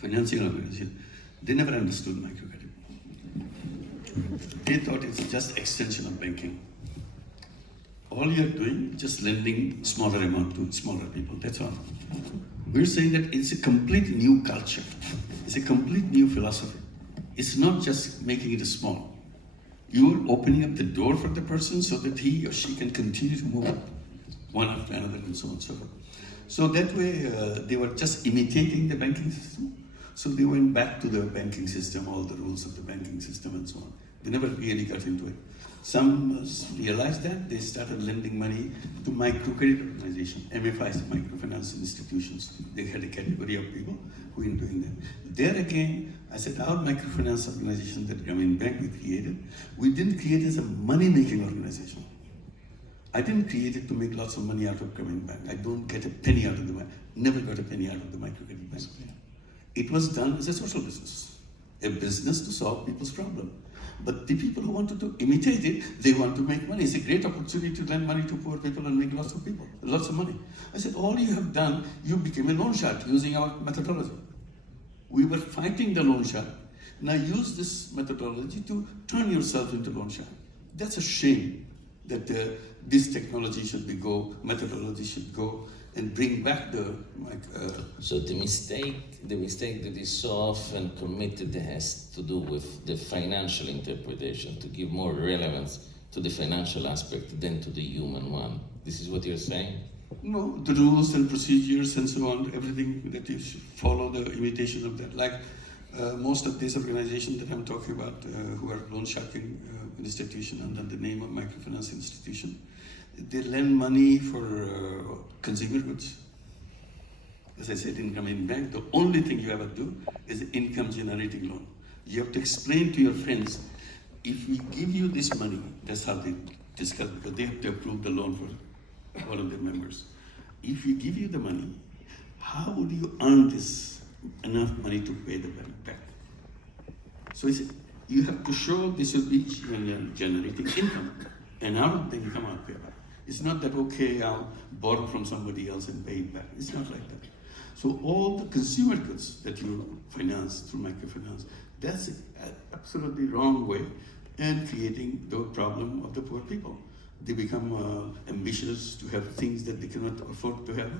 financing organization, they never understood microcredit. They thought it's just extension of banking. All you're doing, just lending smaller amount to smaller people, that's all. We're saying that it's a complete new culture. It's a complete new philosophy. It's not just making it small. You're opening up the door for the person so that he or she can continue to move up one after another and so on and so forth. So that way, they were just imitating the banking system. So they went back to the banking system, all the rules of the banking system and so on. They never really got into it. Some realized that, they started lending money to microcredit organizations, MFIs, microfinance institutions. They had a category of people who were doing that. There again, I said our microfinance organization that Grameen Bank we created, we didn't create it as a money-making organization. I didn't create it to make lots of money out of Grameen Bank. I don't get a penny out of the bank, never got a penny out of the microcredit bank. It was done as a social business, a business to solve people's problem. But the people who wanted to imitate it, they want to make money. It's a great opportunity to lend money to poor people and make lots of money. I said, all you have done, you became a loan shark using our methodology. We were fighting the loan shark. Now use this methodology to turn yourself into loan shark. That's a shame that this technology methodology should go and bring back the... So the mistake that is so often committed has to do with the financial interpretation, to give more relevance to the financial aspect than to the human one. This is what you're saying? No, the rules and procedures and so on, everything that you should follow the imitation of that. Like most of these organizations that I'm talking about, who are loan sharking institution under the name of microfinance institution, they lend money for consumer goods. As I said in Grameen Bank, the only thing you ever do is income generating loan. You have to explain to your friends, if we give you this money, that's how they discuss, because they have to approve the loan for all of their members. If we give you the money, how would you earn this enough money to pay the bank back? So you have to show this will be generating income, and out of the income I'll pay back. It's not that, okay, I'll borrow from somebody else and pay it back. It's not like that. So all the consumer goods that you finance through microfinance, that's an absolutely wrong way and creating the problem of the poor people. They become ambitious to have things that they cannot afford to have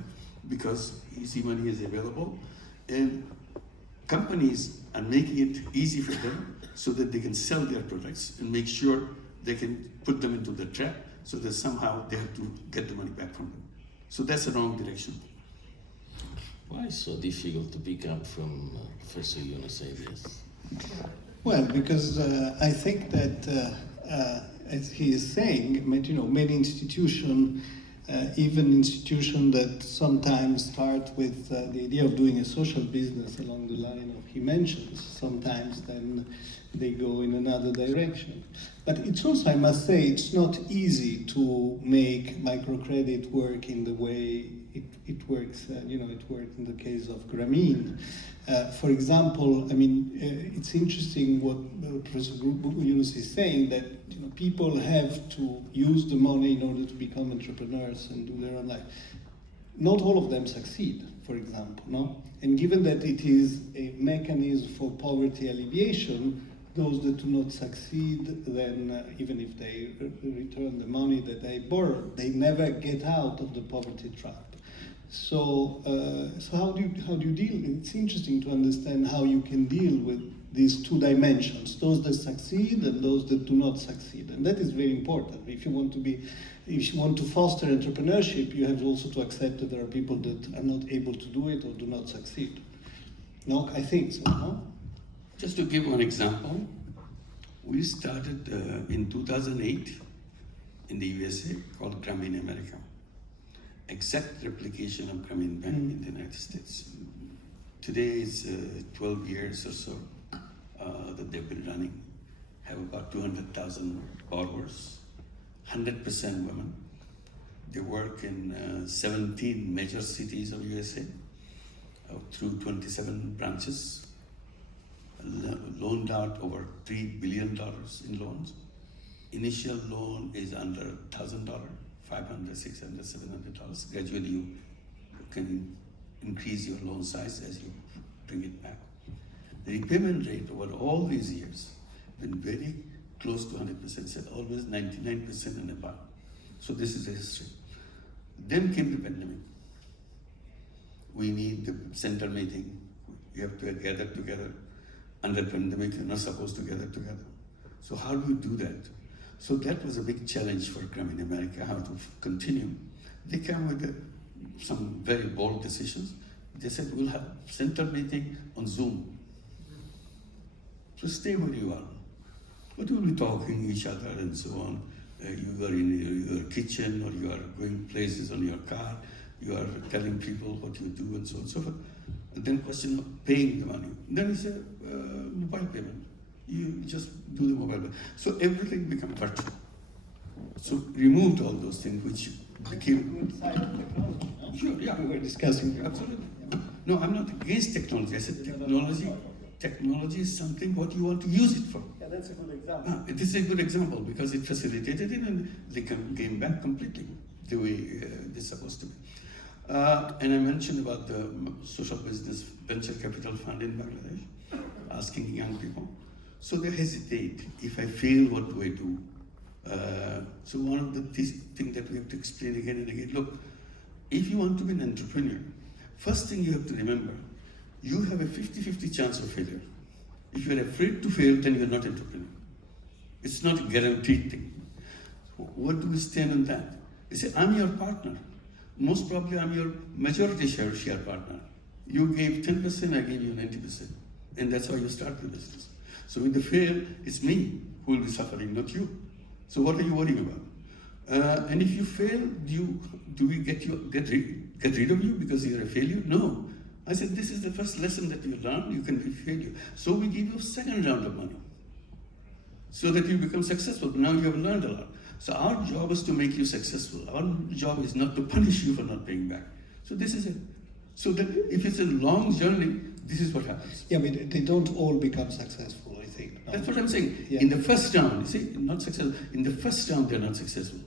because easy money is available. And companies are making it easy for them so that they can sell their products and make sure they can put them into the trap so that somehow they have to get the money back from them. So that's the wrong direction. Why is it so difficult to pick up from Professor Yunus' ideas? Well, because I think that, as he is saying, many institutions, even institutions that sometimes start with the idea of doing a social business along the line of he mentions, sometimes then they go in another direction. But it's also, I must say, it's not easy to make microcredit work in the way it works. It worked in the case of Grameen. For example, it's interesting what Professor Yunus is saying, that people have to use the money in order to become entrepreneurs and do their own life. Not all of them succeed, for example, no? And given that it is a mechanism for poverty alleviation, those that do not succeed, then even if they return the money that they borrowed, they never get out of the poverty trap. So how do you deal? It's interesting to understand how you can deal with these two dimensions, those that succeed and those that do not succeed. And that is very important. If you want to foster entrepreneurship, you have also to accept that there are people that are not able to do it or do not succeed. No, I think so, no? Just to give one example, we started in 2008 in the USA called Grameen America. Exact replication of Grameen Bank in the United States. Today it's 12 years or so that they've been running. Have about 200,000 borrowers, 100% women. They work in 17 major cities of USA through 27 branches. Loaned out over $3 billion in loans. Initial loan is under $1,000, $500, $600, $700. Gradually you can increase your loan size as you bring it back. repayment rate over all these years been very close to 100%, said always 99% and above. So this is the history. Then came the pandemic. We need the center meeting. We have to gather together. Under pandemic, you're not supposed to gather together. So how do you do that? So that was a big challenge for Grameen America, how to continue. They came with some very bold decisions. They said, we'll have center meeting on Zoom. So stay where you are. But you'll be talking each other and so on. You are in your kitchen or you are going places on your car. You are telling people what you do and so on and so forth. And then question of paying the money. Then it's a mobile payment. You just do the mobile payment. So everything became virtual. So removed all those things which became... Good side of technology, no? Sure, yeah. We were discussing before. Absolutely. No, I'm not against technology. I said technology is something what you want to use it for. Yeah, that's a good example. This is a good example because it facilitated it and they came back completely the way they're supposed to be. And I mentioned about the social business venture capital fund in Bangladesh, asking young people. So they hesitate. If I fail, what do I do? So one of the things that we have to explain again and again, look, if you want to be an entrepreneur, first thing you have to remember, you have a 50-50 chance of failure. If you're afraid to fail, then you're not an entrepreneur. It's not a guaranteed thing. What do we stand on that? They say, I'm your partner. Most probably I'm your majority share partner. You gave 10%, I gave you 90%. And that's how you start the business. So if they fail, it's me who will be suffering, not you. So what are you worrying about? And if you fail, do we get rid of you because you're a failure? No. I said, this is the first lesson that you learn, you can be failure. So we give you a second round of money so that you become successful. Now you have learned a lot. So our job is to make you successful. Our job is not to punish you for not paying back. So this is it. So that if it's a long journey, this is what happens. Yeah, but they don't all become successful, I think. No? That's what I'm saying. Yeah. In the first round, you see, not successful. In the first round, they're not successful.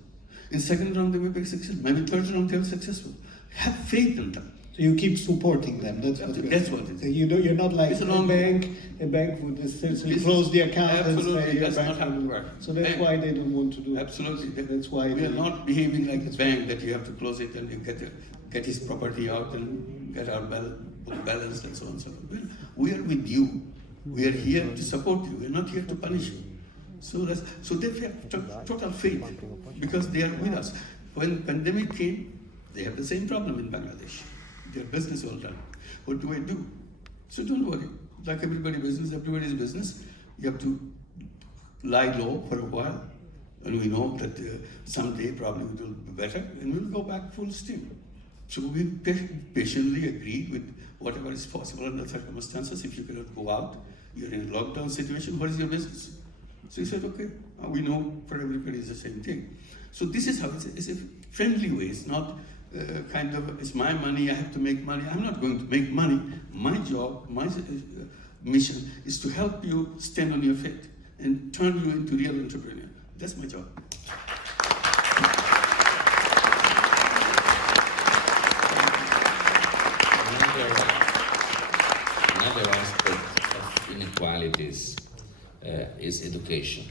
In second round, they may be successful. Maybe third round, they're successful. Have faith in them. So you keep supporting them. That's what it is. You're not like It's a a long bank. A bank would essentially close the account and Absolutely, say your that's not bank how it will- works. So that's And- why they don't want to do it. Absolutely. That's why we are they- not behaving like a bank that you have to close it and you get his property out and get our book balance and so on and so forth. We are with you. We are here to support you. We're not here to punish you. So they have total faith because they are with us. When pandemic came, they have the same problem in Bangladesh. Their business all done. What do I do? So don't worry. Like everybody's business. You have to lie low for a while. And we know that someday probably it will be better and we'll go back full steam. So we patiently agreed with whatever is possible under circumstances. If you cannot go out, you're in a lockdown situation, what is your business? So he said, okay, we know for everybody it's the same thing. So this is how it's a friendly way. It's not kind of, it's my money, I have to make money. I'm not going to make money. My job, my mission is to help you stand on your feet and turn you into real entrepreneur. That's my job. Another aspect of inequalities is education.